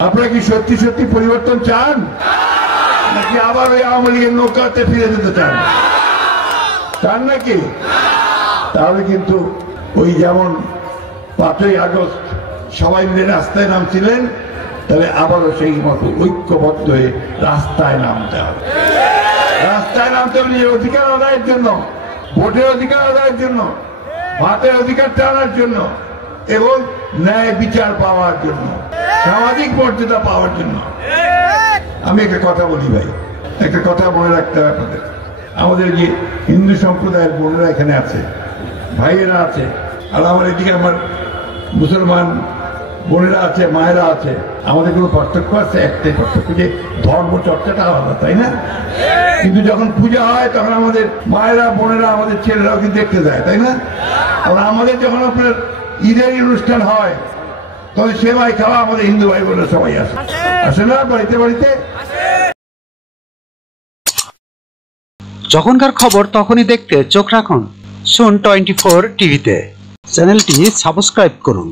আপনারা কি সত্যি সত্যি পরিবর্তন চান নাকি আবার ওই আওয়ামী লীগের নৌকাতে ফিরে যেতে চান? চান নাকি? তাহলে কিন্তু ওই যেমন 5ই আগস্ট সবাই মিলে রাস্তায় নামছিলেন, তাহলে আবারও সেই মতো ঐক্যবদ্ধ হয়ে রাস্তায় নামতে হবে। রাস্তায় নামতে হবে নিজের অধিকার আদায়ের জন্য, ভোটের অধিকার আদায়ের জন্য, ভাতের অধিকার টানার জন্য এবং ন্যায় বিচার পাওয়ার জন্য, সামাজিক মর্যাদা পাওয়ার জন্য। আমি একটা কথা বলি ভাই, একটা কথা মনে রাখতে হবে আপনাদের। আমাদের যে হিন্দু সম্প্রদায়ের বোনেরা এখানে আছে, ভাইয়েরা আছে, আর আমার এদিকে আমার মুসলমান বোনেরা আছে, মায়েরা আছে। আমাদের কোনো পার্থক্য আছে? একটাই পার্থক্য, যে ধর্ম চর্চাটা আলাদা, তাই না? কিন্তু যখন পূজা হয় তখন আমাদের মায়েরা, বোনেরা, আমাদের ছেলেরাও কিন্তু দেখতে যায়, তাই না? আর আমাদের যখন আপনার ঈদের অনুষ্ঠান হয় তখন সেমাই খাওয়া আমাদের হিন্দু ভাই বোনেরা সবাই আসে, আসে না? বাড়িতে বাড়িতে। যখনকার খবর তখনই দেখতে চোখ রাখুন সুন 24 টিভিতে। চ্যানেলটি সাবস্ক্রাইব করুন।